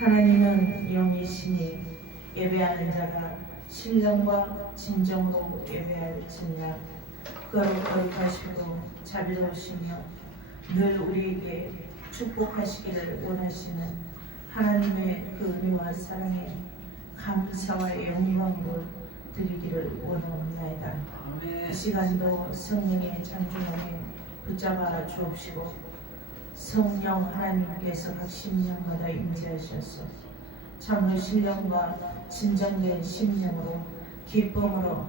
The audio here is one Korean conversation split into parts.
하나님은 영이시니 예배하는 자가 신령과 진정으로 예배할지니라. 거룩하시고 자비로우시며 늘 우리에게 축복하시기를 원하시는 하나님의 그 은혜와 사랑에 감사와 영광을 드리기를 원하옵나이다. 이 시간도 성령의 장중함에 붙잡아 주옵시고 성령 하나님께서 각 심령마다 임재하셔서 참으로 신령과 진정된 심령으로 기쁨으로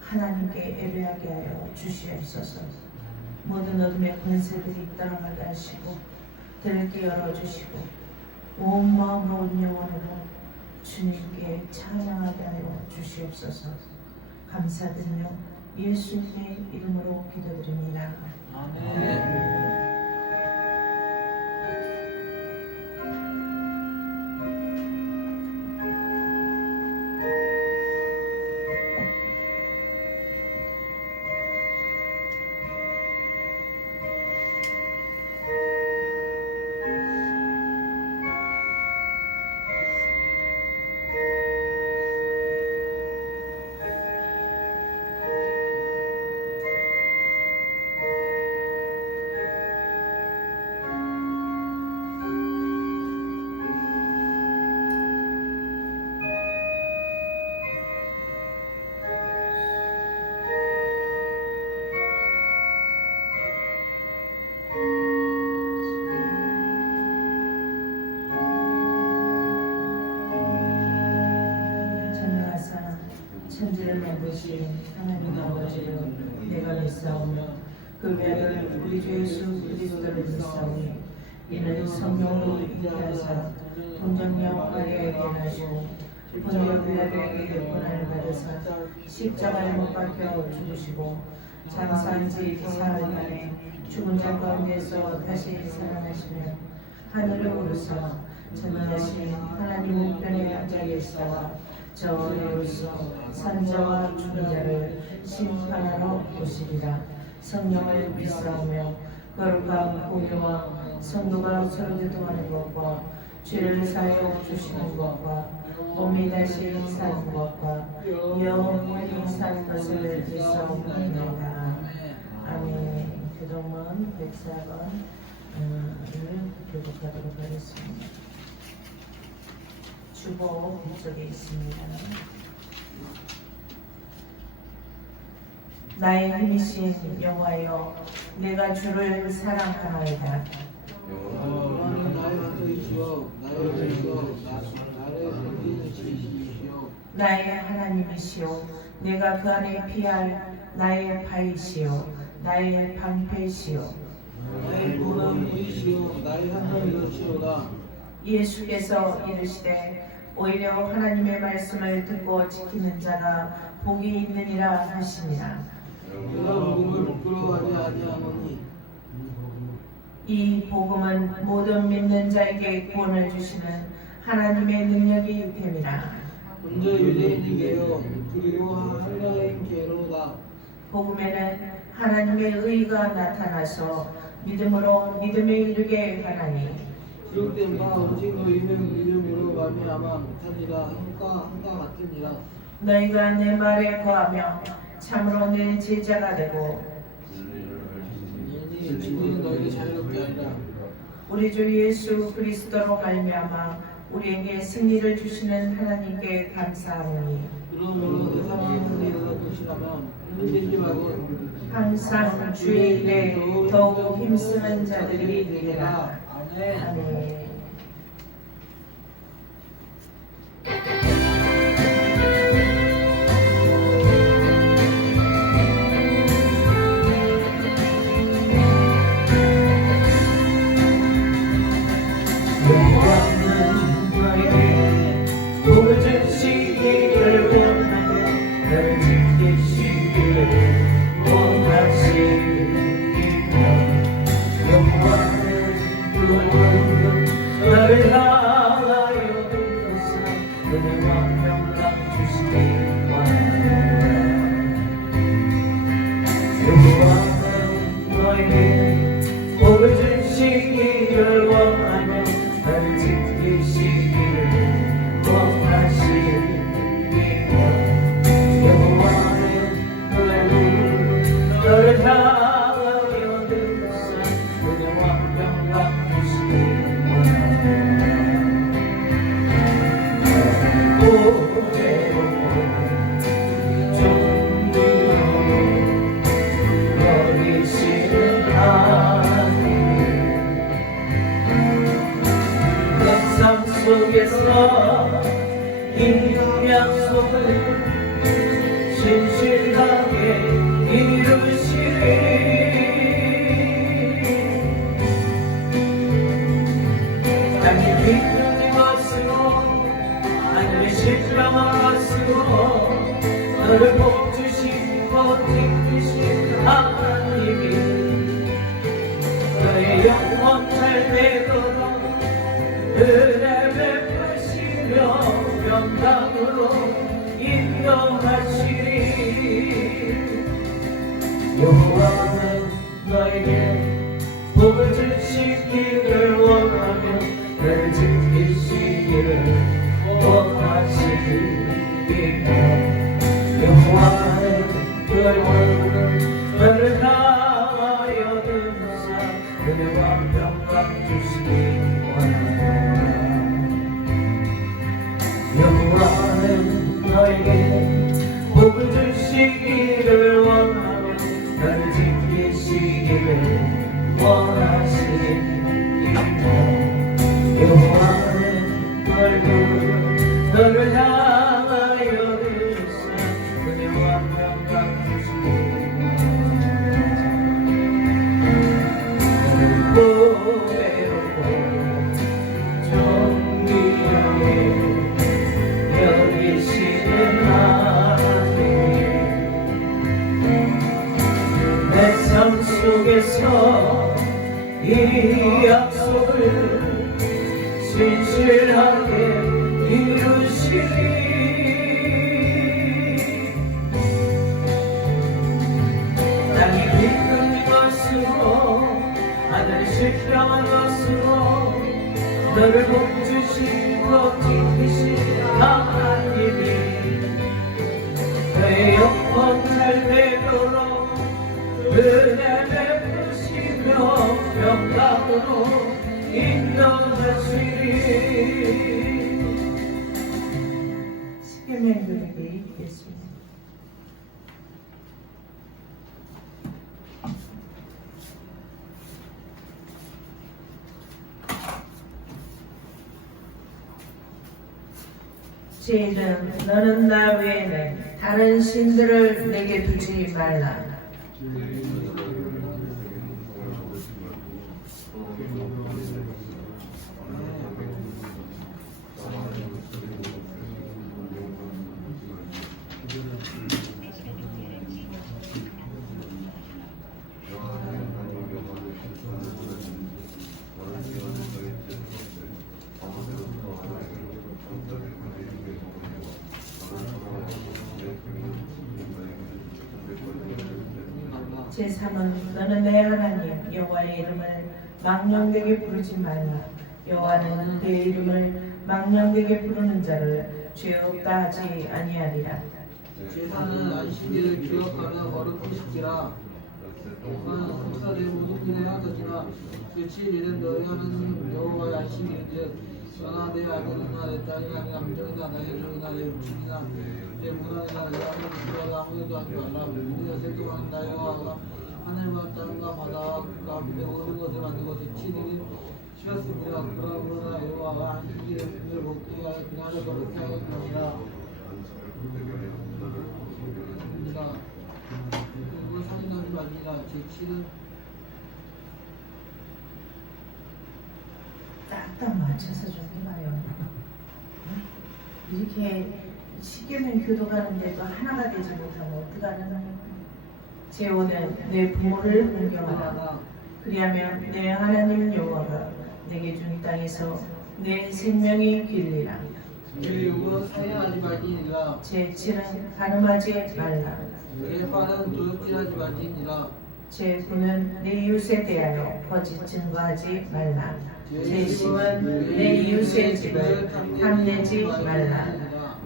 하나님께 예배하게 하여 주시옵소서. 모든 어둠의 권세들이 떠나가게 하시고 들게 열어주시고 온 마음으로 온 영혼으로 주님께 찬양하게 하여 주시옵소서. 감사드리며 예수님의 이름으로 기도드립니다. 아멘. 천지를 만드신 하나님 아버지를 내가 믿사오며 그 외아들 우리 주 예수 그리스도를 믿사오니 이는 성령으로 잉태하사 동정녀 마리아에게 나시고 본디오 빌라도에게 고난을 받으사 십자가에 못 박혀 죽으시고 장사한 지 사흘 만에 죽은 자 가운데서 다시 살아나시며 하늘로 오르사 전능하신 하나님 우편에 앉아 계시다가 저 어려울서 산자와 죽은 자를 심판하러 오시리라. 성령을 믿사오며 거룩한 공유와 성도가 서로 교통하는 것과 죄를 사하여 주시는 것과 몸이 다시 사는 것과 영원히 사는 것을 믿사옵나이다. 아멘. 교동문 104번을 교독하도록 하겠습니다. 주보 이쪽에 있습니다. 나의 힘이신 여호와여, 내가 주를 사랑하나이다. 나의 하나님이시여, 내가 그 안에 피할 나의 바위시여, 나의 방패시여, 나의 구원이시여, 나의 하나님이시로다. 예수께서 이르시되 오히려 하나님의 말씀을 듣고 지키는 자가 복이 있느니라 하시니라. 내가 복음을 부끄러워하지 아니하노니 이 복음은 모든 믿는 자에게 구원을 주시는 하나님의 능력이 됨이라. 먼저 유대인에게요 그리고 한라인께로다. 복음에는 하나님의 의가 나타나서 믿음으로 믿음에 이르게 하나니 기록된 바 오직 너희는 믿음으로 말미암아 못하니라 한가 같으니라. 너희가 내 말에 거하며 참으로 내 제자가 되고 이니 주는 너희를 자유롭게 하리라. 우리 주 예수 그리스도로 말미암아 우리에게 승리를 주시는 하나님께 감사하노니 그러므로 내 사랑하는 이들을 것이라면 흔들리지 말고 항상 주의 일에 더욱 힘쓰는 자들이 되리라. 아멘. 아멘. 복을 주시기를 원하며 너를 지키시기를 원하시며 영광은 너를 향하여 두고서 은혜와 평강 주시기 원하며 영광은 너에게 복을 주시기를 원하며 너를 지키시기를 원하시며 여호와는 너를 향하여 두고서 은혜와 평강 주시기 원하며 오래로 존귀하고 여기시는 하나님 내 삶 속에서 이 약속을 신실하게 이루시리. 땅이 기쁨이 왔으고 하늘이 신랑한 왔으고 너를 복주시고 지키신 하나님이 너의 영원 삶에도록 은혜 베푸시며 평강으로 인도하시리. 여호와는 너에게 복을 주시기를 원하며 너를 지키시기를 원하시며 여호와는 너를 향하여 등사 은혜와 평강 주시기 원하며 여호와는 너에게 복을 주시기를 원하며 너를 지키시기를 원하시며 여호와는 너를 향하여 들으사 은혜와 평강 주시기 고배롭고 존귀하게 여기시는 하나님 내 삶 속에서 이 약속을 신실하게 이루시리. 땅이 기쁨이 왔으고 하늘이 신령한 것으로 너를 복주시고 지키신 하나님이 너의 영원 삶에도록 은혜 베푸시며 평강으로 인도하시리. 시계면 그에게 있겠습니다. 제 이름 너는 나 외에는 다른 신들을 내게 두지 말라. 제3은 너는 내 하나님 여호와의 이름을 망령되게 부르지 말라. 여호와는 그의 이름을 망령되게 부르는 자를 죄 없다 하지 아니하리라. 제사는 안식일을 기억하며 거룩히 지키라. 나는 성사대 모든 일에 하거지나 제7일은 너희 하나님 여호와의 안식일인즉 너나 내 아들이나 내 딸이나 내 남종이나 내 여종이나 내 육친이나 내 무난이나 내 아들 누구라도 아무데도 하지 말라. 우리가 세동하는 나 여호와가 하늘과 땅과 바다와 그 가운데 모든 것을 만들고 제7일이 쉬었습니다. 그러므로 여호와가 안식일에 그를 복되게 하여 그날을 거룩히 하였느니라. 그리고 살인하지 말지라. 제7은 딱딱 맞춰서 좀 해봐요. 이렇게 십계명 교도가는데도 하나가 되지 못하고 어떡하나. 제5는 내 부모를 존경하라. 그리하면 내 하나님 여호와가 내게 준 땅에서 내 생명이 길리라. 제6은 살인하지 말지니라. 제7은 간음하지 말라. 제8은 도둑질하지 말지니라. 제9는 내 이웃에 대하여 거짓 증거하지 말라. 제10은 내 이웃의 집을 탐내지 말라.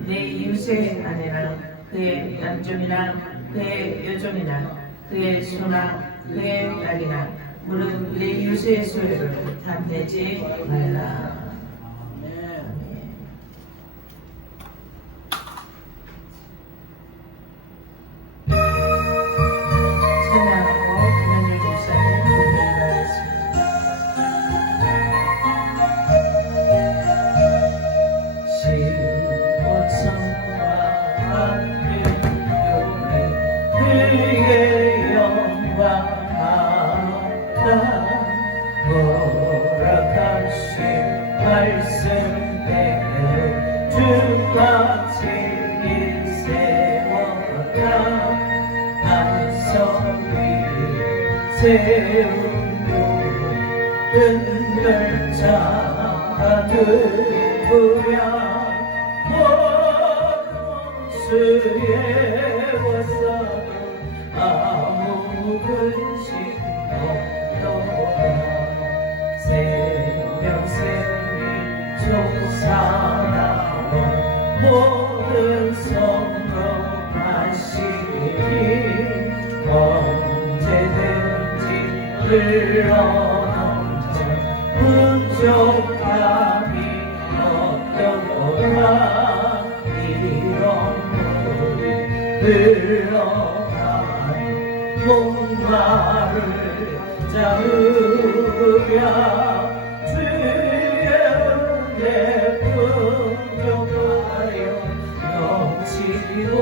내 이웃의 아내랑 그의 남종이랑 그의 여종이나 그의 소나 그의 딸이나 무릇 내 이웃의 소유를 탐내지 말라. 아멘. 찬양하고 김현율 목사님 본문을 그의 영광하다. 허락하신 말씀대로 주같이 일세웠다. 안성 위에 세운 은별자가 누구야. 수에 왔어도 아무 근심 없도다. 생명샘이 조사나와 모든 성로 마시니 언제든지 흘러넘쳐 부족함이 없도다. 흘러가는 목마를 잡으랴. 주의 은혜 풍족하여 넘치도록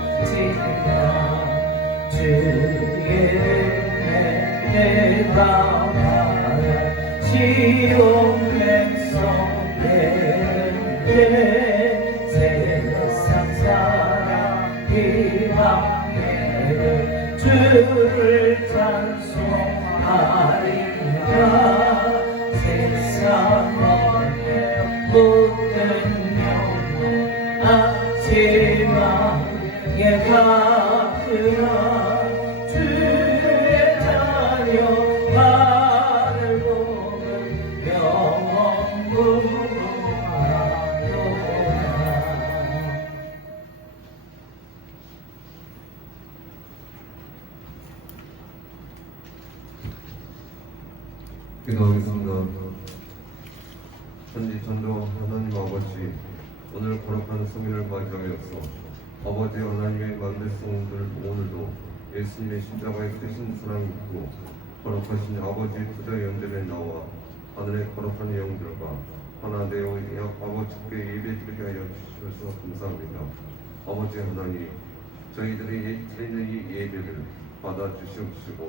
넘치리라. 주의 은혜 내가 바라 시온 백성에게 희망의 주를 찬송하리라. 세상의 모든 영혼 하지만 예가으라. 주의 자녀 나를 보는 영원으로 하도다. 기도하겠습니다. 천지천도 하나님 아버지, 오늘 거룩한 성일을 맞이하여서 아버지 하나님의 만백성들 오늘도 예수님의 십자가의 크신 사랑 믿고 거룩하신 아버지 부자 연전에 나와 하늘의 거룩한 영들과 하나 되어 아버지께 예배드리게 하여 주셔서 감사합니다. 아버지 하나님, 저희들이 드리는 이 예배를 받아주시옵시고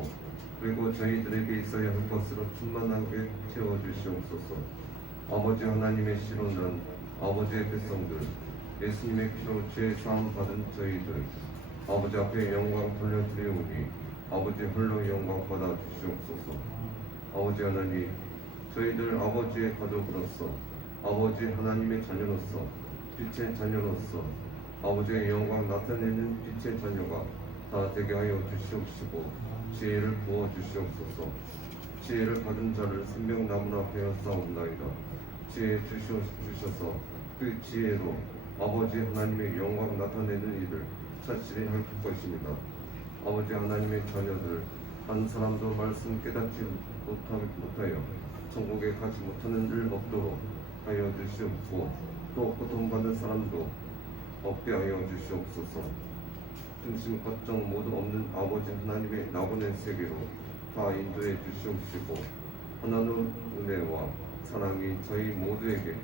그리고 저희들에게 있어야 할 것으로 충만하게 채워주시옵소서. 아버지 하나님의 씨로 난 아버지의 백성들, 예수님의 피로 죄 사함 받은 저희들, 아버지 앞에 영광 돌려드리오니 아버지 홀로 영광 받아 주시옵소서. 아버지 하나님, 저희들 아버지의 가족으로서, 아버지 하나님의 자녀로서, 빛의 자녀로서 아버지의 영광 나타내는 빛의 자녀가 다 되게 하여 주시옵시고 지혜를 부어 주시옵소서. 지혜를 받은 자를 생명나무나 하여 싸움나이다. 지혜 주셔서 그 지혜로 아버지 하나님의 영광 나타내는 일을 차질히 할 것입니다. 아버지 하나님의 자녀들 한 사람도 말씀 깨닫지 못하여 천국에 가지 못하는 일 없도록 하여 주시옵고 또 고통받는 사람도 없게 하여 주시옵소서. 중심 걱정 모두 없는 아버지 하나님의 낙원의 세계로 다 인도해 주시옵시고 하나님 은혜와 사랑이 저희 모두에게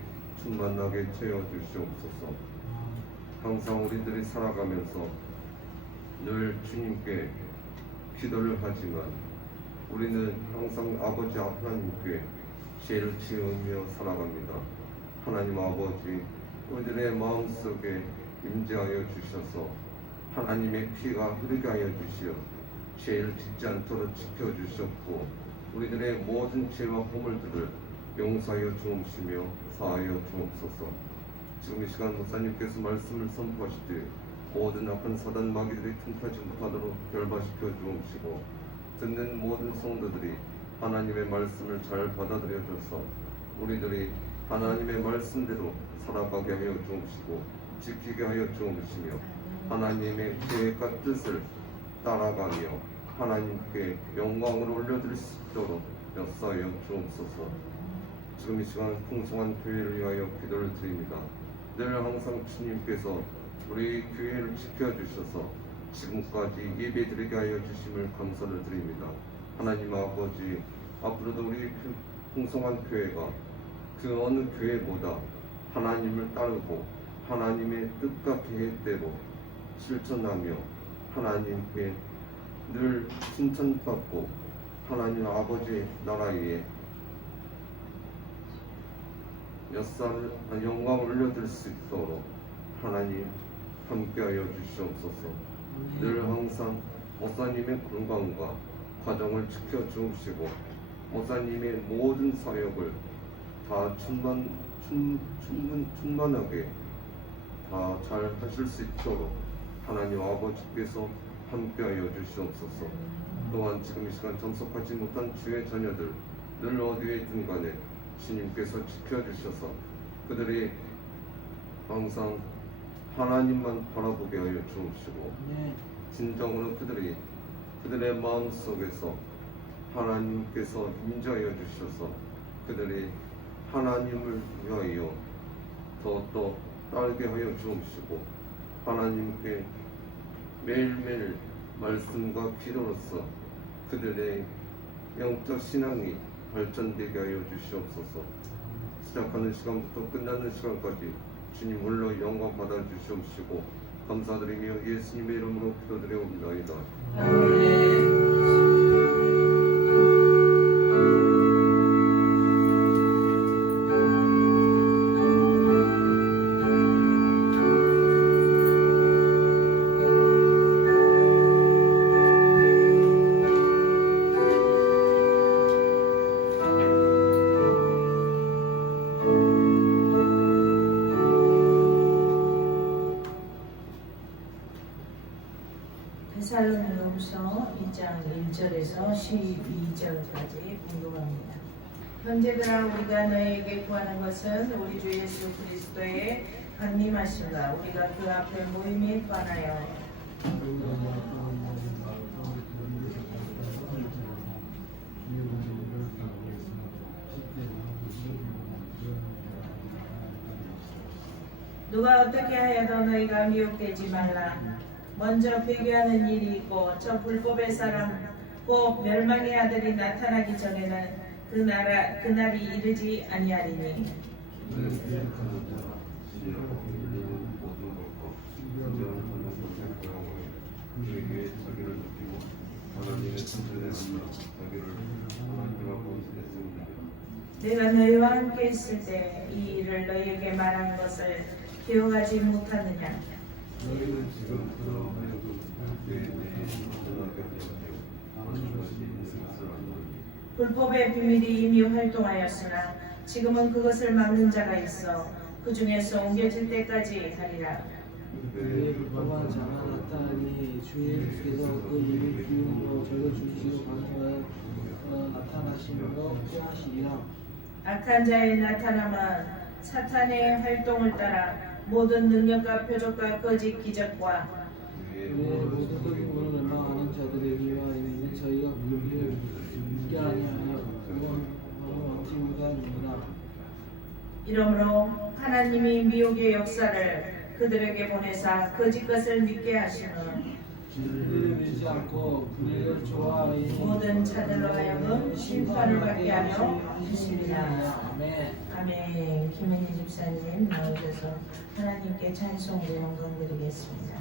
충만하게 채워 주시옵소서. 항상 우리들이 살아가면서 늘 주님께 기도를 하지만 우리는 항상 아버지 하나님께 죄를 지으며 살아갑니다. 하나님 아버지, 우리들의 마음속에 임재하여 주셔서 하나님의 피가 흐르게 하여 주시어 죄를 짓지 않도록 지켜주셨고 우리들의 모든 죄와 허물들을 용서하여 주옵시며 사하여 주옵소서. 지금 이 시간 목사님께서 말씀을 선포하실 때 모든 악한 사단 마귀들이 틈타지 못하도록 결박시켜 주옵시고 듣는 모든 성도들이 하나님의 말씀을 잘 받아들여줘서 우리들이 하나님의 말씀대로 살아가게 하여 주옵시고 지키게 하여 주옵시며 하나님의 계획과 뜻을 따라가며 하나님께 영광을 올려드릴 수 있도록 역사하여 주옵소서. 지금 이 시간 풍성한 교회를 위하여 기도를 드립니다. 늘 항상 주님께서 우리 교회를 지켜주셔서 지금까지 예배드리게 하여 주심을 감사를 드립니다. 하나님 아버지, 앞으로도 우리 풍성한 교회가 그 어느 교회보다 하나님을 따르고 하나님의 뜻과 계획대로 실천하며 하나님께 늘 칭찬받고 하나님 아버지 나라에 역사를 영광을 올려드릴 수 있도록 하나님 함께하여 주시옵소서. 늘 항상 목사님의 건강과 가정을 지켜주옵시고 목사님의 모든 사역을 다 충만하게 다 잘 하실 수 있도록 하나님 아버지께서 함께하여 주시옵소서. 또한 지금 이 시간 참석하지 못한 주의 자녀들 늘 어디에 있든 간에 주님께서 지켜주셔서 그들이 항상 하나님만 바라보게 하여 주옵시고 진정으로 그들의 마음속에서 하나님께서 임재하여 주셔서 그들이 하나님을 위하여 더욱더 따르게 하여 주옵시고 하나님께 매일매일 말씀과 기도로서 그들의 영적 신앙이 발전되게 하여 주시옵소서. 시작하는 시간부터 끝나는 시간까지 주님 홀로 영광 받아 주시옵시고 감사드리며 예수님의 이름으로 기도드려옵나이다. 데살로니가후서 2장 1절에서 12절까지 공독합니다. 형제들아, 우리가 너희에게 구하는 것은 우리 주 예수 그리스도의 강림하심과 우리가 그 앞에 모임에 관하여 누가 어떻게 하여도 너희가 미혹되지 말라. 먼저 회개하는 일이 있고 저 불법의 사람 곧 멸망의 아들이 나타나기 전에는 그날이 이르지 아니하리니 내가 너희와 함께 있을 때 이 일을 너희에게 말한 것을 기억하지 못하느냐. 너희는 지금 그러하여도 불법의 비밀이 이미 활동하였으나 지금은 그것을 막는 자가 있어 그 중에서 옮겨질 때까지 하리라. 그의 불법한 자가 나타나니 주님께서 그 입을 비우고 저를 주시고 방송하여 나타나심으로 피하시리라. 악한 자의 나타남은 사탄의 활동을 따라 모든 능력과 표적과 거짓 기적과 그의 모든 소금을 멸망하는 자들에게와 있는 저희가 그를 믿게 아니하며 그건 왕티보다 누구나 이러므로 하나님이 미혹의 역사를 그들에게 보내사 거짓 것을 믿게 하시는 진리를 믿지 않고 불의를 좋아하니 모든 자들로 하여금 심판을 받게 하려 하십니다. 아멘. 아멘. 김은희 집사님 나오셔서 하나님께 찬송과 영광 드리겠습니다.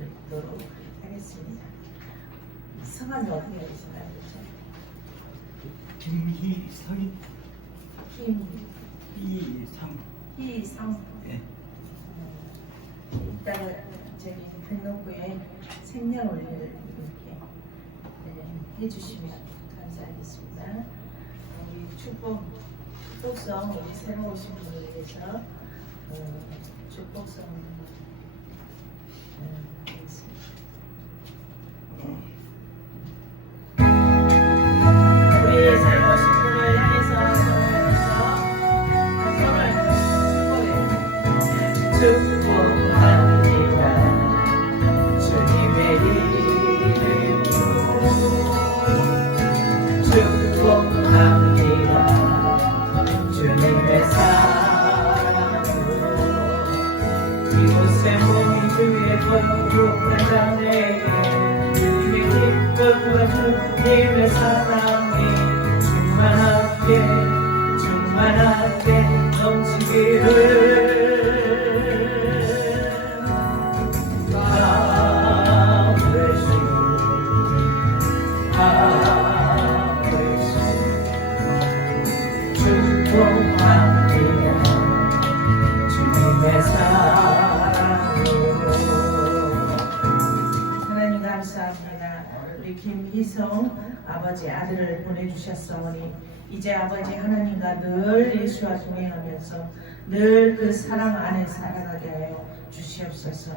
드리도록 하겠습니다. 성함이 어떻게 되시나요? 김희성이 이상. 희성. 네. 이따가 저기 등록부에 생년월일을 이렇게 해주시면 감사하겠습니다. 우리 축복성 우리 새로 오신 분을 위해서 축복성 하겠습니다. 우리 새로 오신 분을 향해서 손을 축복합니다. 주님의 이름으로 축복합니다. 주님의 사랑으로 이곳에 모두의 거룩한 자에게 주님의 기쁨과 주님의 사랑이 충만하게 넘치기를 하나님 감사합니다. 우리 김희성 아버지 아들을 보내주셨사오니 이제 아버지 하나님과 늘 예수와 동행하면서 늘 그 사랑 안에 살아가게 하여 주시옵소서.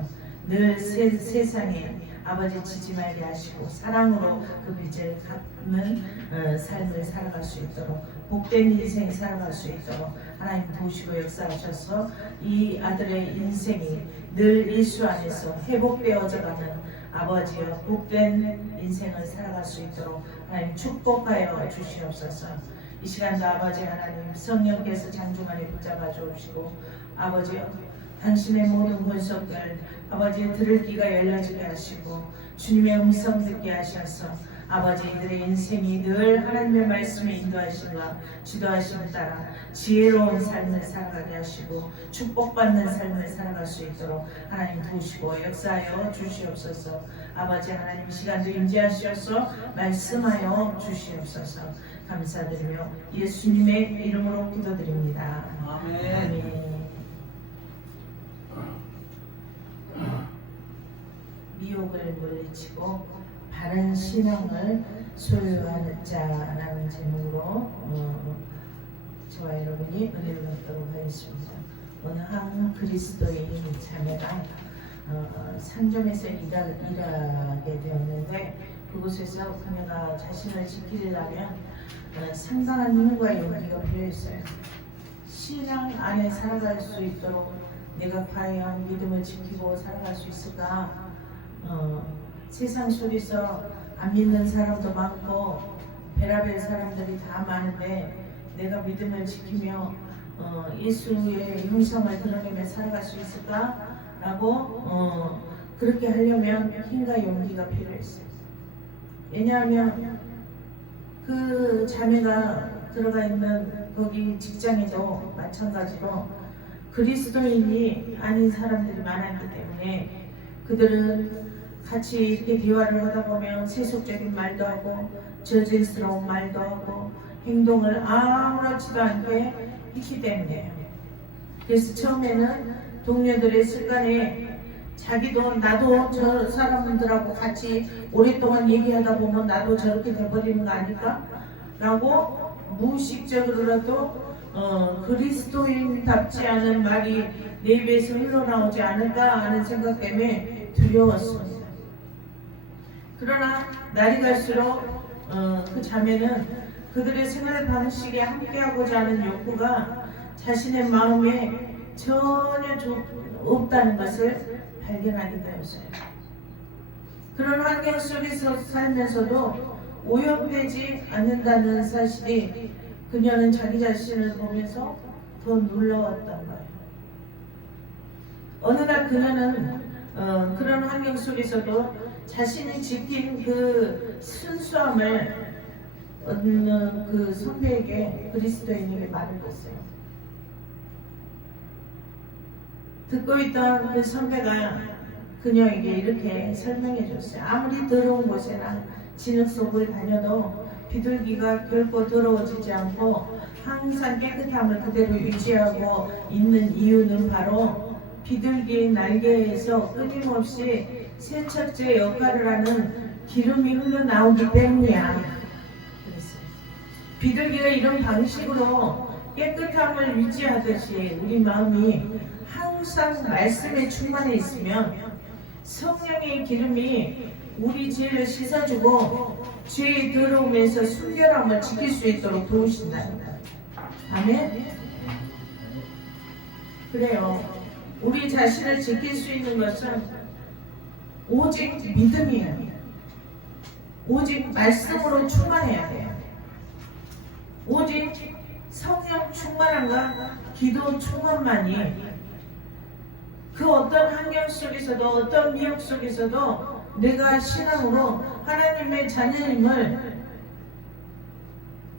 늘 세상에 아버지 지지 말게 하시고 사랑으로 그 빛을 갚는 삶을 살아갈 수 있도록 복된 인생 살아갈 수 있도록 하나님 도우시고 역사하셔서 이 아들의 인생이 늘 예수 안에서 회복되어져가는 아버지여 복된 인생을 살아갈 수 있도록 하나님 축복하여 주시옵소서. 이 시간도 아버지 하나님 성령께서 장중안에 붙잡아 주옵시고 아버지여 당신의 모든 권속들 아버지 들을 귀가 열려지게 하시고 주님의 음성 듣게 하셔서 아버지 이들의 인생이 늘 하나님의 말씀에 인도하심과 지도하심을 따라 지혜로운 삶을 살아가게 하시고 축복받는 삶을 살아갈 수 있도록 하나님 도우시고 역사하여 주시옵소서. 아버지 하나님 시간도 임재하시어서 말씀하여 주시옵소서. 감사드리며 예수님의 이름으로 기도드립니다. 아멘. 아멘. 미혹을 물리치고 바른 신앙을 소유하자라는 제목으로 저와 여러분이 은혜를 받도록 하겠습니다. 어느 한 그리스도인 자매가 상점에서 일하게 되었는데 그곳에서 그녀가 자신을 지키려면 상당한 힘과 용기가 필요했어요. 신앙 안에 살아갈 수 있도록 내가 과연 믿음을 지키고 살아갈 수 있을까? 세상 속에서 안 믿는 사람도 많고 베라벨 사람들이 다 많은데 내가 믿음을 지키며 예수의 형상을 드러내며 살아갈 수 있을까? 라고 그렇게 하려면 힘과 용기가 필요했어요. 왜냐하면 그 자매가 들어가 있는 거기 직장에도 마찬가지로 그리스도인이 아닌 사람들이 많았기 때문에 그들은 같이 이렇게 대화를 하다 보면 세속적인 말도 하고 저질스러운 말도 하고 행동을 아무렇지도 않게 했기 때문에 그래서 처음에는 동료들의 습관에 자기도 나도 저 사람들하고 같이 오랫동안 얘기하다 보면 나도 저렇게 돼버리는 거 아닐까? 라고 무의식적으로라도 그리스도인답지 않은 말이 내 입에서 흘러나오지 않을까 하는 생각 때문에 두려웠습니다. 그러나 날이 갈수록 그 자매는 그들의 생활 방식에 함께하고자 하는 욕구가 자신의 마음에 전혀 없다는 것을 발견하게 되었어요. 그런 환경 속에서 살면서도 오염되지 않는다는 사실이 그녀는 자기 자신을 보면서 더 놀라웠던 거예요. 어느 날 그녀는 그런 환경 속에서도 자신이 지킨 그 순수함을 어느 그 선배에게 그리스도인에게 말을 했어요. 듣고 있던 그 선배가 그녀에게 이렇게 설명해 줬어요. 아무리 더러운 곳에나 진흙 속을 다녀도 비둘기가 결코 더러워지지 않고 항상 깨끗함을 그대로 유지하고 있는 이유는 바로 비둘기의 날개에서 끊임없이 세척제 역할을 하는 기름이 흘러나오기 때문이야. 그랬어요. 비둘기가 이런 방식으로 깨끗함을 유지하듯이 우리 마음이 항상 말씀에 충만해 있으면 성령의 기름이 우리 죄를 씻어주고 죄의 더러움에서 순결함을 지킬 수 있도록 도우신답니다. 아멘? 그래요. 우리 자신을 지킬 수 있는 것은 오직 믿음이에요. 오직 말씀으로 충만해야 돼요. 오직 성령 충만함과 기도 충만만이 그 어떤 환경 속에서도 어떤 미혹 속에서도 내가 신앙으로 하나님의 자녀임을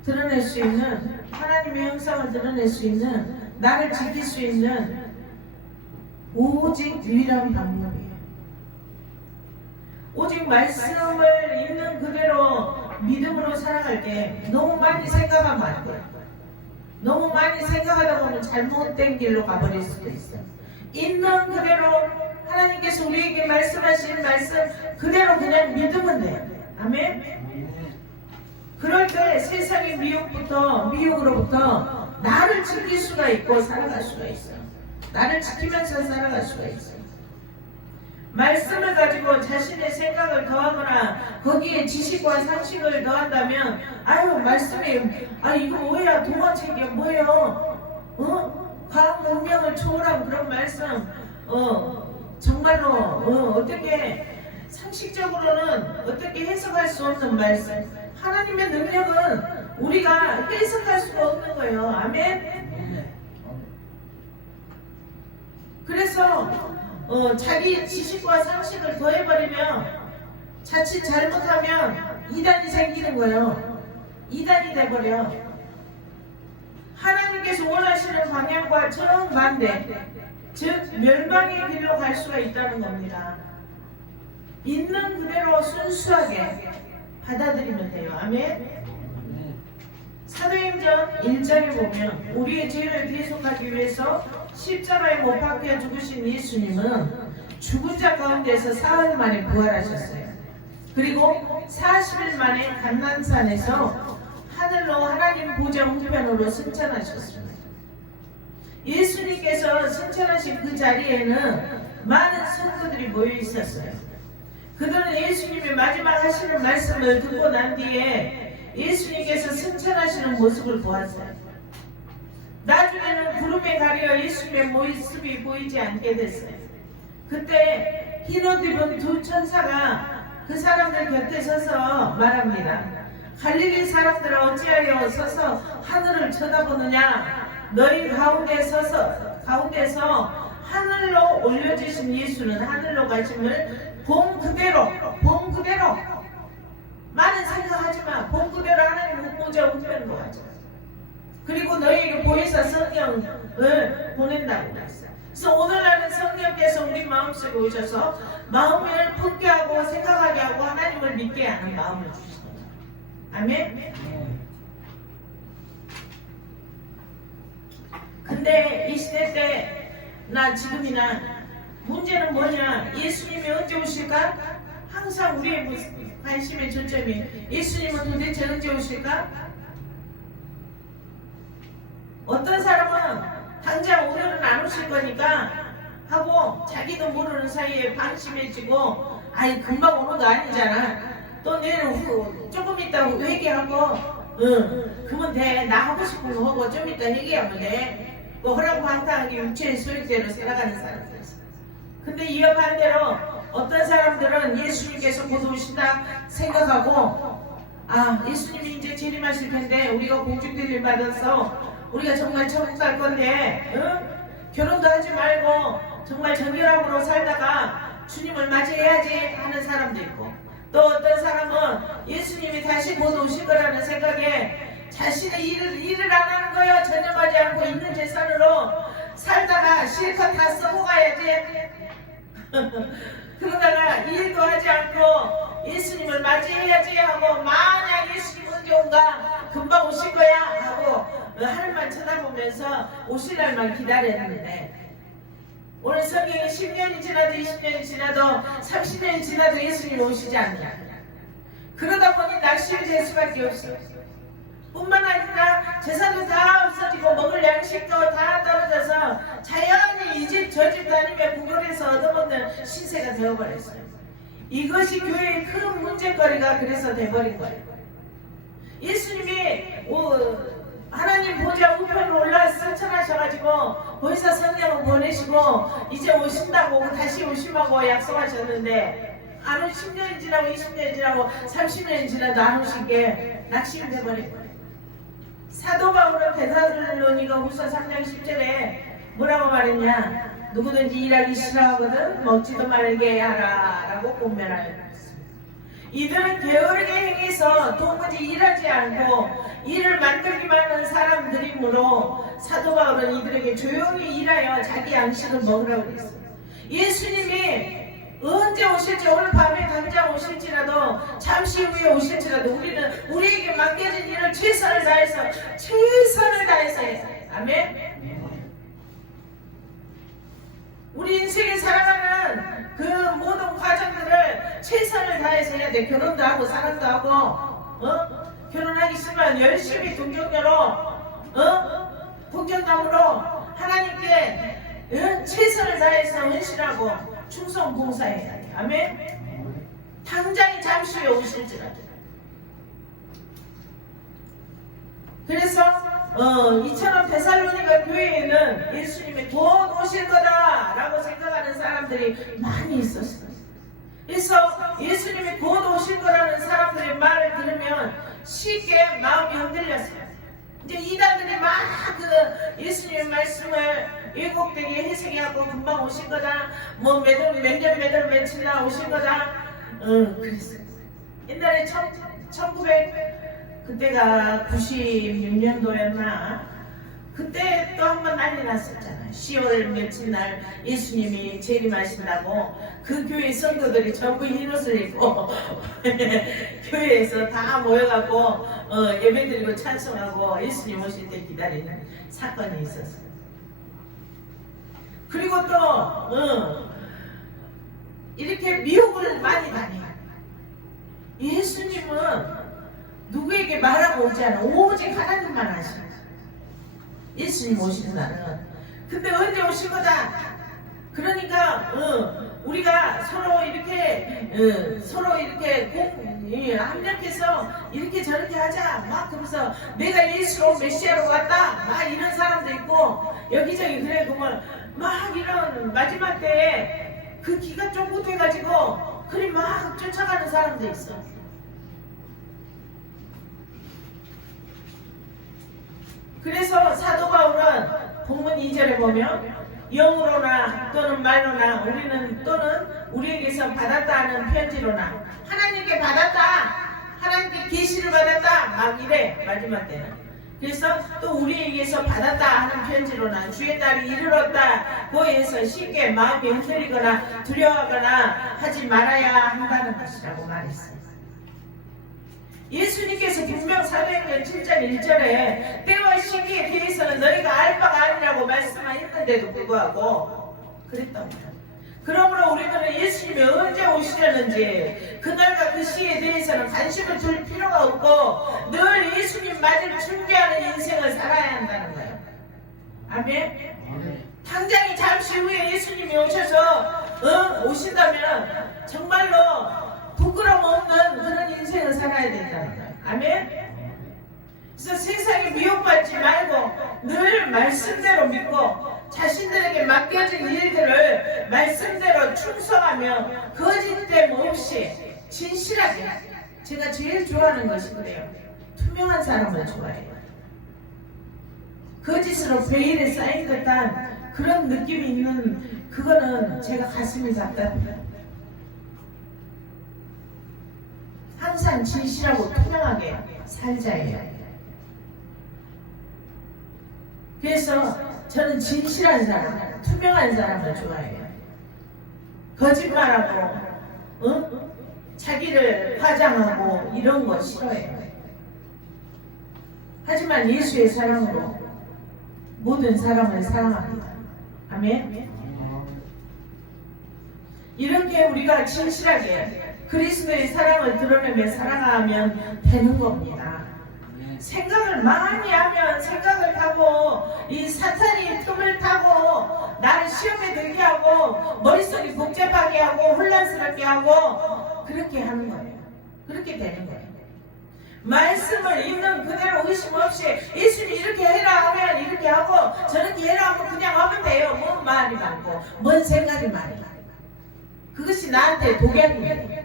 드러낼 수 있는, 하나님의 형상을 드러낼 수 있는, 나를 지킬 수 있는 오직 유일한 방법이에요. 오직 말씀을 있는 그대로 믿음으로 살아갈 때 너무 많이 생각하면 안 돼요. 너무 많이 생각하다 보면 잘못된 길로 가버릴 수도 있어요. 있는 그대로 하나님께서 우리에게 말씀하시는 말씀 그대로 그냥 믿으면 돼요. 아멘? 그럴 때 세상의 미혹으로부터 나를 지킬 수가 있고 살아갈 수가 있어요. 나를 지키면서 살아갈 수가 있어요. 말씀을 가지고 자신의 생각을 더하거나 거기에 지식과 상식을 더한다면 아유 말씀이 이거 뭐야 동화책이야 뭐예요 과학 문명을 초월한 그런 말씀 정말로 어떻게 상식적으로는 어떻게 해석할 수 없는 말씀 하나님의 능력은 우리가 해석할 수가 없는 거예요. 아멘. 그래서 자기 지식과 상식을 더해버리면 자칫 잘못하면 이단이 생기는 거예요. 이단이 돼버려. 하나님께서 원하시는 방향과 정반대, 즉 멸망의 길로 갈 수가 있다는 겁니다. 있는 그대로 순수하게 받아들이면 돼요. 아멘. 사도행전 1장에 보면 우리의 죄를 대속하기 위해서 십자가에 못 박혀 죽으신 예수님은 죽은 자 가운데서 사흘 만에 부활하셨어요. 그리고 40일 만에 감난산에서 하늘로 하나님 보좌 우편으로 승천하셨습니다. 예수님께서 승천하신 그 자리에는 많은 성도들이 모여 있었어요. 그들은 예수님이 마지막 하시는 말씀을 듣고 난 뒤에 예수님께서 승천하시는 모습을 보았어요. 나중에는 구름에 가려 예수님의 모습이 보이지 않게 됐어요. 그때 흰옷 입은 두 천사가 그 사람들 곁에 서서 말합니다. 갈릴리 사람들아 어찌하여 서서 하늘을 쳐다보느냐. 너희 가운데서 하늘로 올려주신 예수는 하늘로 가심을 본 그대로 많은 생각하지마. 본 그대로 하나님 보좌 우편으로 가자. 그리고 너희에게 보혜사 성령을 보낸다고 했어요. 그래서 오늘날은 성령께서 우리 마음속에 오셔서 마음을 품게 하고 생각하게 하고 하나님을 믿게 하는 마음을 주십니다. 아멘. 근데 이 시대 때나 지금이나 문제는 뭐냐? 예수님이 언제 오실까? 항상 우리의 관심의 초점이 예수님은 도대체 언제 오실까? 어떤 사람은 당장 오늘은 안 오실 거니까 하고 자기도 모르는 사이에 방심해지고 금방 오는 거 아니잖아. 또 내일 조금 있다 회개하고 그러면 돼. 나 하고 싶은 거 하고 좀 이따 회개하면 돼. 뭐 허락방탕하게 육체의 소유대로 살아가는 사람들 있어. 근데 이어 반대로 어떤 사람들은 예수님께서 곧 오신다 생각하고 예수님이 이제 재림하실 텐데 우리가 공중대를 받아서 우리가 정말 천국 갈 건데 결혼도 하지 말고 정말 정결함으로 살다가 주님을 맞이해야지 하는 사람도 있고 또 어떤 사람은 예수님이 다시 곧 오실 거라는 생각에 자신의 일을 안 하는 거예요. 전념하지 않고 있는 재산으로 살다가 실컷 다 쓰고 가야지 그러다가 일도 하지 않고 예수님을 맞이해야지 하고 만약 예수님 언제 온가 금방 오실 거야 하고 하늘만 쳐다보면서 오실 날만 기다렸는데 오늘 성경에 10년이 지나도 20년이 지나도 30년이 지나도 예수님 오시지 않냐. 그러다 보니 낙심이 될 수밖에 없어. 뿐만 아니라 재산도 다 없어지고 먹을 양식도 다 떨어져서 자연히 이 집 저 집 다니며 구걸해서 얻어먹는 신세가 되어버렸어요. 이것이 교회의 큰 문제거리가 그래서 돼버린 거예요. 예수님이 하나님 보좌 우편으로 올라와서 승천하셔가지고 거기서 성령을 보내시고 이제 오신다고 다시 오시라고 약속하셨는데 안 오 10년이 지나고 20년이 지나고 30년이 지나도 안 오신 게 낙심이 돼버린 거예요. 사도 바울은 데살로니가 후서 3장 10절에 뭐라고 말했냐. 누구든지 일하기 싫어하거든 먹지도 말게 하라 라고 권면하였습니다. 이들은 게으르게 행해서 도무지 일하지 않고 일을 만들기만 하는 사람들이므로 사도 바울은 이들에게 조용히 일하여 자기 양식을 먹으라고 했어요. 예수님이 언제 오실지 오늘 밤에 당장 오실지라도 잠시 후에 오실지라도 우리는 우리에게 맡겨진 일을 최선을 다해서 해요. 아멘. 우리 인생에 살아가는 그 모든 과정들을 최선을 다해서 해야 돼. 결혼도 하고 사랑도 하고 결혼하기 싫으면 열심히 동정남으로 하나님께 최선을 다해서 헌신하고 충성 봉사해야 돼. 아멘. 당장이 잠시 후에 오실지라도. 그래서 이처럼 데살로니가 교회에는 예수님이 곧 오실 거다라고 생각하는 사람들이 많이 있었어요. 그래서 예수님이 곧 오실 거라는 사람들의 말을 들으면 쉽게 마음이 흔들렸어요. 이제 이단들이 막 그 예수님의 말씀을 왜곡되게 해석해갖고 금방 오실 거다, 뭐 몇 년 며칠 나 오실 거다. 그랬어요. 옛날에 1900 그때가 96년도였나? 그때 또 한 번 난리 났었잖아요. 10월 며칠 날 예수님이 재림하신다고 그 교회 성도들이 전부 흰옷을 입고 교회에서 다 모여갖고 예배드리고 찬송하고 예수님 오실 때 기다리는 사건이 있었어요. 그리고 또 이렇게 미혹을 많이 당해요. 예수님은 누구에게 말하고 오지 않아. 오직 하나님만 하시는 거야. 예수님 오시는 날은. 근데 언제 오실 거다. 그러니까 우리가 서로 이렇게 합력해서 이렇게 저렇게 하자. 막 그러면서 내가 예수로 메시아로 왔다. 막 이런 사람도 있고 여기저기 그래 보면 막 이런 마지막 때에 그 기가 쫑긋해가지고 그리 막 쫓아가는 사람도 있어. 그래서 사도 바울은 본문 2절에 보면 영으로나 또는 말로나 또는 우리에게서 받았다 하는 편지로나 하나님께 받았다, 하나님께 계시를 받았다 막 이래 마지막 때는. 그래서 또 우리에게서 받았다 하는 편지로나 주의 날이 이르렀다고 해서 쉽게 마음이 흔들리거나 두려워하거나 하지 말아야 한다는 것이라고 말했어요. 예수님께서 분명 사도행전 7장 1절에 때와 시기에 대해서는 너희가 알 바가 아니라고 말씀하셨는데도 불구하고 그랬답니다. 그러므로 우리는 예수님이 언제 오시려는지 그날과 그 시에 대해서는 관심을 둘 필요가 없고 늘 예수님 맞을 준비하는 인생을 살아야 한다는 거예요. 아멘. 당장이 잠시 후에 예수님이 오셔서 오신다면 정말로 부끄러움 없는 그런 인생을 살아야 된다는 거예요. 아멘. 그래서 세상에 미혹받지 말고 늘 말씀대로 믿고 자신들에게 맡겨진 일들을 말씀대로 충성하며 거짓됨 없이 진실하게. 제가 제일 좋아하는 것이 그래요. 투명한 사람을 좋아해요. 거짓으로 베일에 쌓인 듯한 그런 느낌이 있는 그거는 제가 가슴이 답답해요. 항상 진실하고 투명하게 살자예요. 그래서 저는 진실한 사람, 투명한 사람을 좋아해요. 거짓말하고 자기를 화장하고 이런 거 싫어해요. 하지만 예수의 사랑으로 모든 사람을 사랑합니다. 아멘. 이렇게 우리가 진실하게 그리스도의 사랑을 드러내며 살아가면 되는 겁니다. 생각을 많이 하면 생각을 타고 이 사탄이 틈을 타고 나를 시험에 들게 하고 머릿속이 복잡하게 하고 혼란스럽게 하고 그렇게 하는 거예요. 그렇게 되는 거예요. 말씀을 있는 그대로 의심 없이 예수님 이렇게 해라 하면 이렇게 하고 저렇게 해라 하면 그냥 하면 돼요. 뭔 말이 많고 뭔 생각이 많이. 그것이 나한테 독약이에요.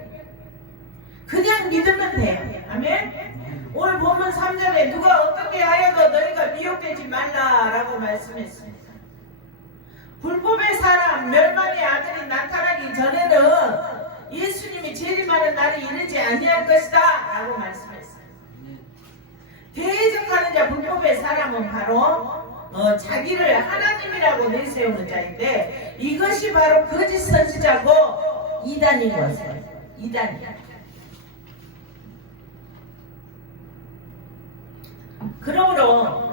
그냥 믿으면 돼요. 아멘. 오늘 본문 3절에 누가 어떻게 하여도 너희가 미혹되지 말라라고 말씀했습니다. 불법의 사람 멸망의 아들이 나타나기 전에는 예수님이 재림하는 날이 이르지 아니할 것이다 라고 말씀했어요. 대적하는 자 불법의 사람은 바로 자기를 하나님이라고 내세우는 자인데 이것이 바로 거짓 선지자고 이단인 것이에요. 이단이야. 그러므로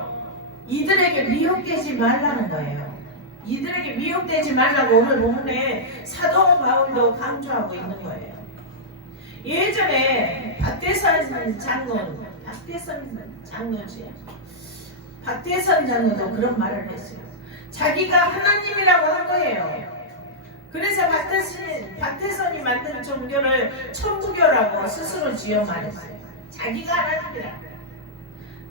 이들에게 미혹되지 말라는 거예요. 이들에게 미혹되지 말라고 오늘 본문에 사도 바울도 강조하고 있는 거예요. 예전에 박대선 장로도 그런 말을 했어요. 자기가 하나님이라고 한 거예요. 그래서 박대선이 만든 종교를 천부교라고 스스로 지어 말했어요. 자기가 하나님이라고.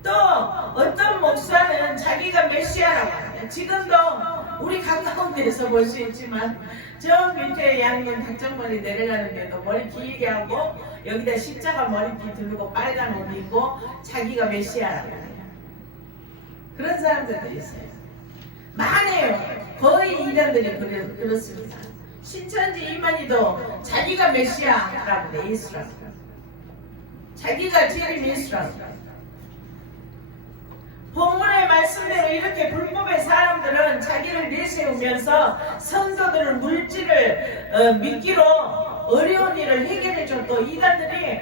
또 어떤 목사는 자기가 메시아라고 합니다. 지금도 우리 가까운 데서 볼 수 있지만 저 밑에 양면 닭정머리 내려가는데도 머리 길게 하고 여기다 십자가 머리띠 두르고 빨간 옷 입고 자기가 메시아라고 해요. 그런 사람들도 있어요. 많아요. 거의 이단들이 그렇습니다. 신천지 이만희도 자기가 메시아라고 해. 예수라고. 자기가 재림 예수라고. 본문의 말씀대로 이렇게 불법의 사람들은 자기를 내세우면서 성도들은 물질을 믿기로 어려운 일을 해결해줬고 이단들이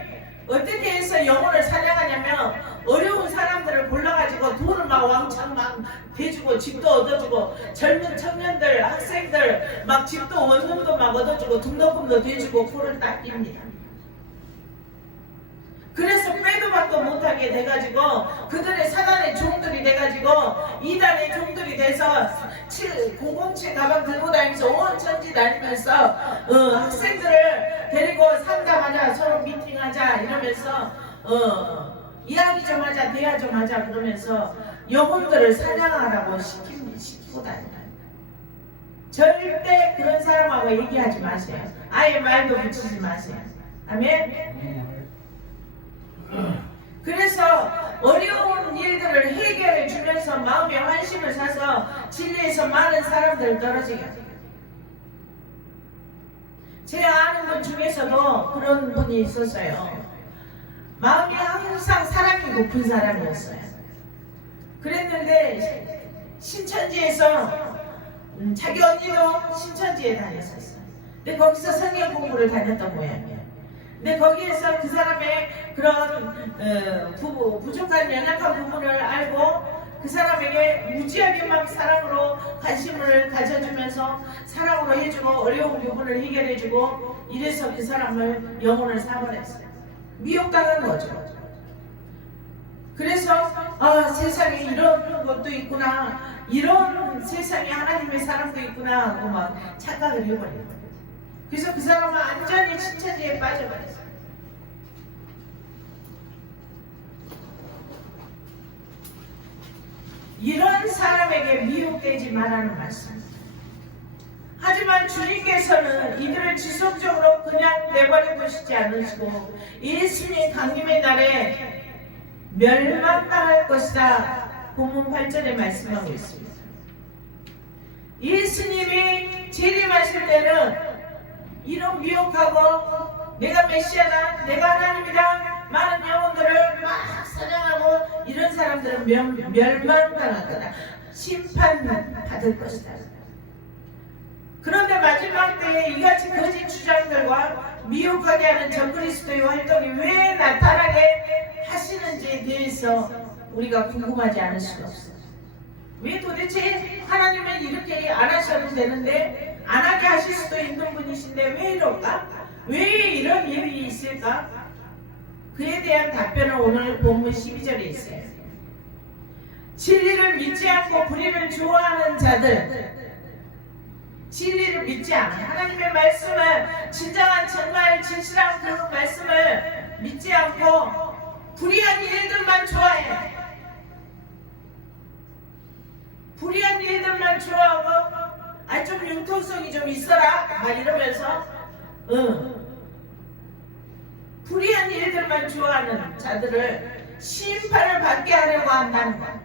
어떻게 해서 영혼을 사냥하냐면 어려운 사람들을 골라가지고 돈을 막 왕창 막 대주고 집도 얻어주고 젊은 청년들 학생들 막 집도 원금도 막 얻어주고 등록금도 대주고 코를 딱 낍니다. 그래서 빼도 박도 못하게 돼가지고 그들의 사단의 종들이 돼가지고 이단의 종들이 돼서 007 가방 들고 다니면서 온 천지 다니면서 학생들을 데리고 상담하자 서로 미팅하자 이러면서 이야기 좀 하자 대화 좀 하자 그러면서 영혼들을 사냥하라고 시키고 다녀요. 절대 그런 사람하고 얘기하지 마세요. 아예 말도 붙이지 마세요. 아멘. 그래서 어려운 일들을 해결해 주면서 마음의 환심을 사서 진리에서 많은 사람들을 떨어지게 합니다. 제 아는 분 중에서도 그런 분이 있었어요. 마음이 항상 사랑이 높은 사람이었어요. 그랬는데 신천지에서 자기 언니도 신천지에 다녔었어요. 근데 거기서 성경 공부를 다녔던 모양이에요. 근데 거기에서 그 사람의 그런 부족한 연약한 부분을 알고 그 사람에게 무지하게 막 사랑으로 관심을 가져주면서 사랑으로 해주고 어려운 부분을 해결해주고 이래서 그 사람을 영혼을 사버렸어요. 미혹당한 거죠. 그래서 세상에 이런 것도 있구나, 이런 세상에 하나님의 사랑도 있구나 하고 막 착각을 해버려요. 그래서 그 사람은 완전히 신천지에 빠져버렸어요. 이런 사람에게 미혹되지 말라는 말씀. 하지만 주님께서는 이들을 지속적으로 그냥 내버려 두시지 않으시고 예수님 강림의 날에 멸망당할 것이다. 본문 8절에 말씀하고 있습니다. 예수님이 재림하실 때는 이런 미혹하고 내가 메시아다, 내가 하나님이다, 많은 영혼들을 막 사냥하고 이런 사람들은 멸망당할 거다. 심판받을 것이다. 그런데 마지막 때에 이같이 거짓 주장들과 미혹하게 하는 적그리스도의 활동이 왜 나타나게 하시는지에 대해서 우리가 궁금하지 않을 수가 없어요. 왜 도대체 하나님은 이렇게 안 하셔도 되는데 안 하게 하실 수도 있는 분이신데 왜 이럴까? 왜 이런 일이 있을까? 그에 대한 답변은 오늘 본문 12절에 있어요. 진리를 믿지 않고 불의를 좋아하는 자들, 진리를 믿지 않아 하나님의 말씀을 진정한 정말 진실한 그 말씀을 믿지 않고 불의한 일들만 좋아해. 불의한 일들만 좋아하고 좀 융통성이 좀 있어라 막 이러면서 불의한 일들만 좋아하는 자들을 심판을 받게 하려고 한다는 거야.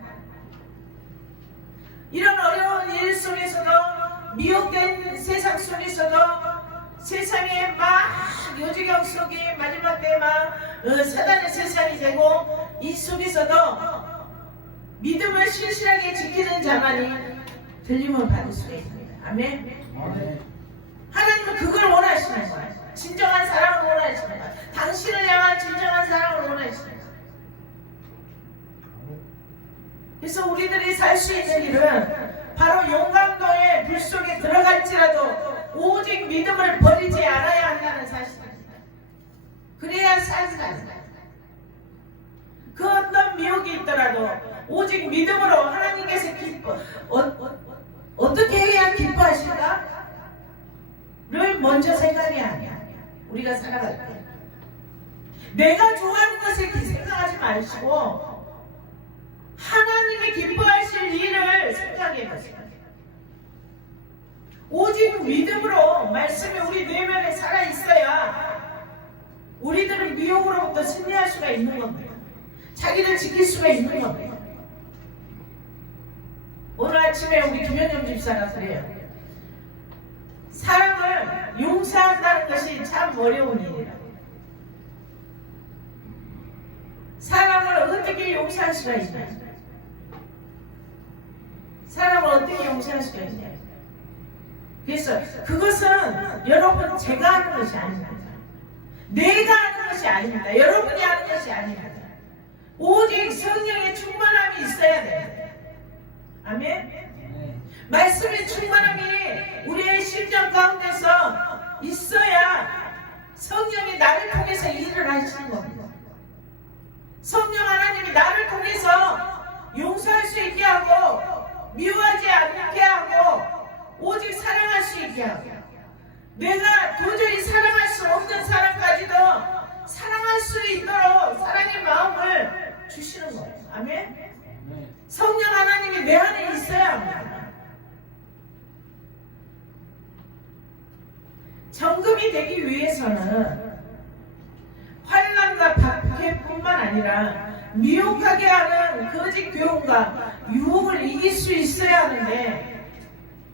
이런 어려운 일 속에서도 미혹된 세상 속에서도 세상에 막 요지경 속에 마지막 때 막 사단의 세상이 되고 이 속에서도 믿음을 신실하게 지키는 자만이 들림을 받을 수가 있습니다. 아멘. 하나님은 그걸 원하시는 거예요. 진정한 사랑을 원하시는 거예요. 당신을 향한 진정한 사랑을 원하시는 거예요. 그래서 우리들이 살 수 있는 일은 바로 용감도의 불 속에 들어갈지라도 오직 믿음을 버리지 않아야 한다는 사실입니다. 그래야 살다. 그 어떤 미혹이 있더라도 오직 믿음으로 하나님께서 어떻게 해야 기뻐하실까? 를 먼저 생각해야 하냐. 우리가 살아갈 때 내가 좋아하는 것을 생각하지 마시고 하나님이 기뻐하실 일을 생각해 보세요. 오직 믿음으로 말씀이 우리 내면에 살아있어야 우리들은 미혹으로부터 승리할 수가 있는 겁니다. 자기를 지킬 수가 있는 겁니다. 오늘 아침에 우리 김현정 집사가 그래요. 사람을 용서한다는 것이 참 어려운 일이라고. 사람을 어떻게 용서할 수가 있냐? 사람을 어떻게 용서할 수가 있냐? 그래서 그것은 여러분 제가 하는 것이 아닙니다. 내가 하는 것이 아닙니다. 여러분이 하는 것이 아닙니다. 오직 성령의 충만함이 있어야 됩니다. 아멘? 말씀의 충만함이 우리의 심정 가운데서 있어야 성령이 나를 통해서 일을 하시는 겁니다. 성령 하나님이 나를 통해서 용서할 수 있게 하고 미워하지 않게 하고 오직 사랑할 수 있게 하고 내가 도저히 사랑할 수 없는 사람까지도 사랑할 수 있도록 사랑의 마음을 주시는 거예요. 아멘? 성령 하나님이 내 안에 있어야 합니다. 정금이 되기 위해서는 환난과 박해뿐만 아니라 미혹하게 하는 거짓 교훈과 유혹을 이길 수 있어야 하는데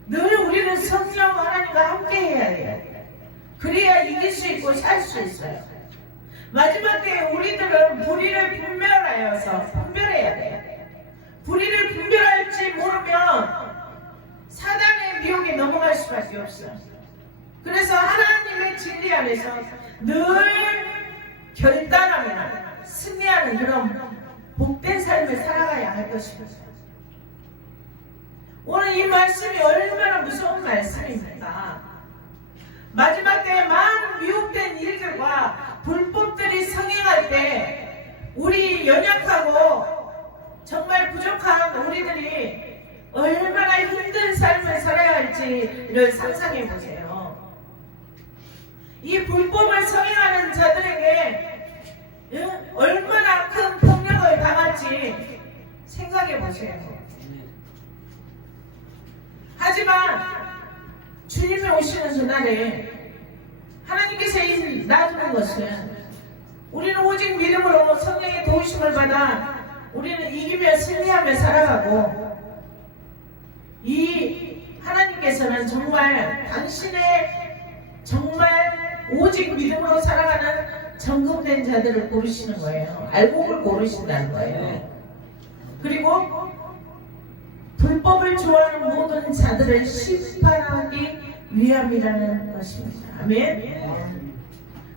늘 우리는 성령 하나님과 함께 해야 돼요. 그래야 이길 수 있고 살 수 있어요. 마지막 때에 우리들은 불의를 분별해야 돼요. 불의를 분별할지 모르면 사단의 미혹에 넘어갈 수밖에 없어요. 그래서 하나님의 진리 안에서 늘 결단하며 승리하는 그런 복된 삶을 살아가야 할 것입니다. 오늘 이 말씀이 얼마나 무서운 말씀입니까? 마지막 때에 많은 미혹된 일들과 불법들이 성행할 때 우리 연약하고 정말 부족한 우리들이 얼마나 힘든 삶을 살아야 할지를 상상해 보세요. 이 불법을 성행하는 자들에게 얼마나 큰 폭력을 당할지 생각해 보세요. 하지만 주님이 오시는 그날에 하나님께서 놔두는 것은 우리는 오직 믿음으로 성령의 도우심을 받아 우리는 이기며 승리하며 살아가고 이 하나님께서는 정말 당신의 정말 오직 믿음으로 살아가는 정금된 자들을 고르시는 거예요. 알곡을 고르신다는 거예요. 그리고 불법을 좋아하는 모든 자들을 심판하기 위함이라는 것입니다. 아멘.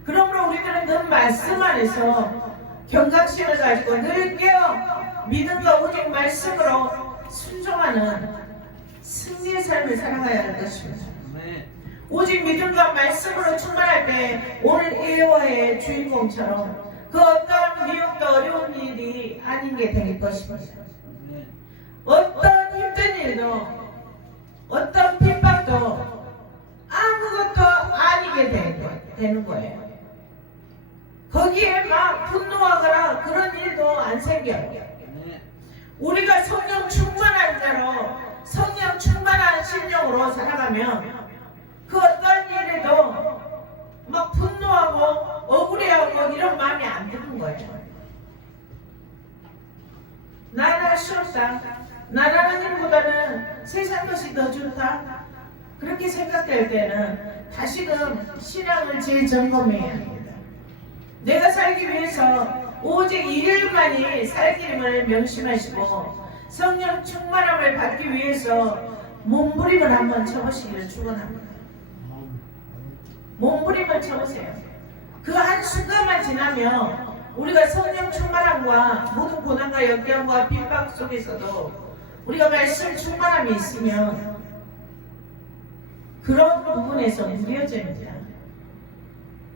그러므로 우리들은 늘 말씀 안에서 경각심을 가지고 늘 깨어 믿음과 오직 말씀으로 순종하는 승리의 삶을 살아가야 할 것입니다. 오직 믿음과 말씀으로 충만할 때 오늘 에어의 주인공처럼 그 어떤 미혹도 어려운 일이 아닌 게 될 것입니다. 어떤 힘든 일도 어떤 핍박도 아무것도 아니게 되는 거예요. 거기에 막 분노하거나 그런 일도 안 생겨요. 우리가 성령 충만한 자로 성령 충만한 심령으로 살아가면 그 어떤 일에도 막 분노하고 억울해하고 이런 마음이 안 드는 거예요. 나는 할 수 없다. 나라는 일보다는 세상 것이 더 좋다. 그렇게 생각될 때는 다시금 신앙을 재점검해야 합니다. 내가 살기 위해서 오직 이 일만이 살기름을 명심하시고 성령 충만함을 받기 위해서 몸부림을 한번 쳐보시기를 축원합니다. 몸부림을 쳐보세요. 그 한순간만 지나면 우리가 성령 충만함과 모든 고난과 역경과 핍박 속에서도 우리가 말씀 충만함이 있으면 그런 부분에서 무뎌집니다.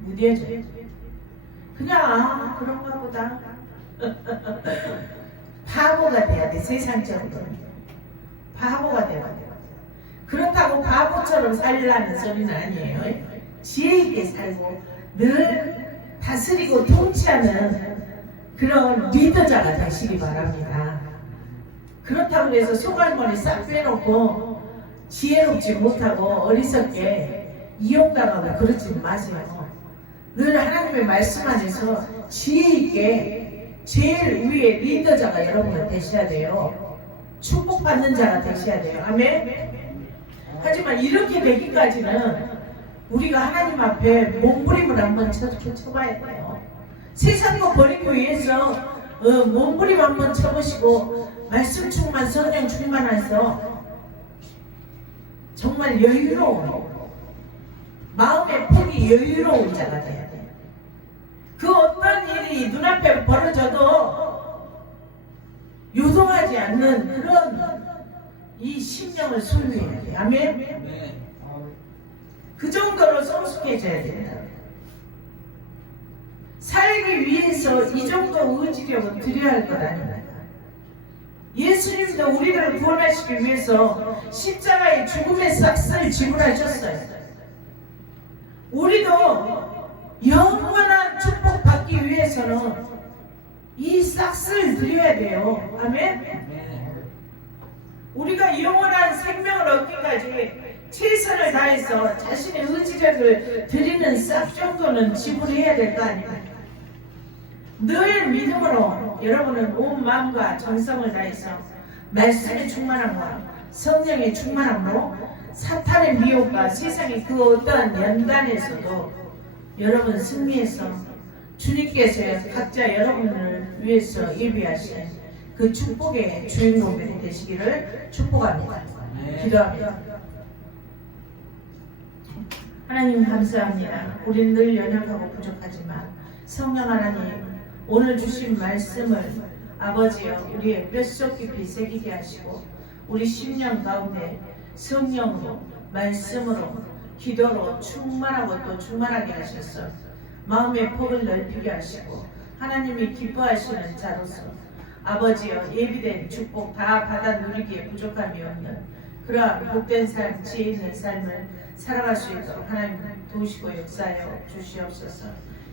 무뎌져요. 그냥 그런가 보다. 바보가 돼야 돼. 세상적으로 바보가 돼야 돼. 그렇다고 바보처럼 살라는 소리는 아니에요. 지혜 있게 살고 늘 다스리고 통치하는 그런 리더자가 되시기 바랍니다. 그렇다고 해서 속알머리 싹 빼놓고 지혜롭지 못하고 어리석게 이용당하고 그러지 마세요. 늘 하나님의 말씀 안에서 지혜 있게 제일 위에 리더자가 여러분은 되셔야 돼요. 축복받는 자가 되셔야 돼요. 아멘. 하지만 이렇게 되기까지는 우리가 하나님 앞에 몸부림을 한번 쳐봐야 돼요. 세상 거 버리기 위해서 몸부림 한번 쳐보시고 말씀 충만 성령 충만해서 정말 여유로운 마음의 폭이 여유로운 자가 돼야 돼요. 그 어떤 일이 눈앞에 벌어져도 요동하지 않는 그런 이 심령을 소유해야 돼요. 아멘. 그 정도로 성숙해져야 된다. 살기 위해서 이 정도 의지력은 드려야 할 것 아닙니까? 예수님도 우리를 구원하시기 위해서 십자가의 죽음의 싹을 지불하셨어요. 우리도 영원한 축복 받기 위해서는 이 싹을 드려야 돼요. 아멘. 우리가 영원한 생명을 얻기까지 최선을 다해서 자신의 의지력을 드리는 싹 정도는 지불해야 될 거 아닙니까? 늘 믿음으로 여러분은 온 마음과 정성을 다해서 말씀의 충만함과 성령의 충만함으로 사탄의 미혹과 세상의 그 어떠한 연단에서도 여러분 승리해서 주님께서 각자 여러분을 위해서 예비하신 그 축복의 주인공이 되시기를 축복합니다. 기도합니다. 하나님 감사합니다. 우리는 늘 연약하고 부족하지만 성령 하나님 오늘 주신 말씀을 아버지여 우리의 뼛속 깊이 새기게 하시고 우리 심령 가운데 성령으로 말씀으로 기도로 충만하고 또 충만하게 하셔서 마음의 폭을 넓히게 하시고 하나님이 기뻐하시는 자로서 아버지여 예비된 축복 다 받아 누리기에 부족함이 없는 그러한 복된 삶, 지혜 있는 삶을 살아갈 수 있도록 하나님 도우시고 역사하여 주시옵소서.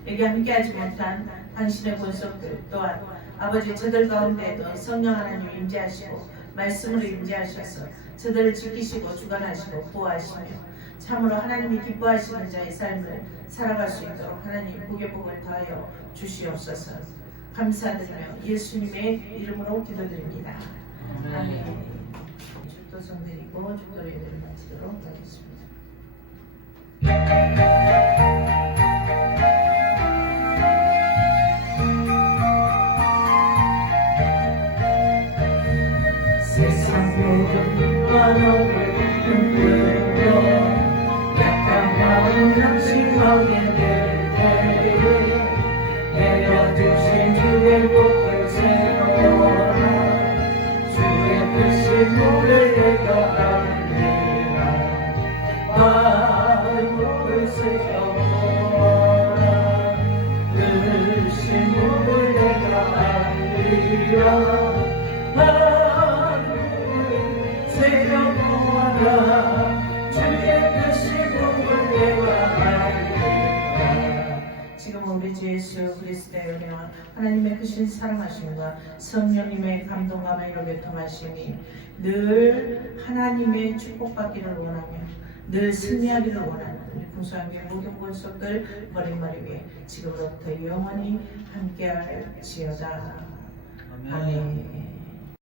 여기 함께하지 못한 당신의 권속들 또한 아버지 저들 가운데도 성령 하나님 임재하시고 말씀으로 임재하셔서 저들을 지키시고 주관하시고 보호하시며 참으로 하나님이 기뻐하시는 자의 삶을 살아갈 수 있도록 하나님 복의 복을 더하여 주시옵소서. 감사드리며 예수님의 이름으로 기도드립니다. 아멘. 축도성 드리고 축도 예배를 마치도록 하겠습니다. 세상 모든 만원을 흔들어 신부를 내가 알리라 마음을 새겨보아라 늘 신부를 내가 알리라 마음을 새겨보아라 주의 그 신부를 내가 알리라 지금 우리 주 예수 그리스도의 은혜와 하나님의 크신 사랑하심과 성령님의 감동과 매로 교통하심이 늘 하나님의 축복받기를 원하며 늘 승리하기를 원하는 우리 풍성한교회 모든 권속들 머릿머리 위에 지금부터 영원히 함께할지어다. 아멘.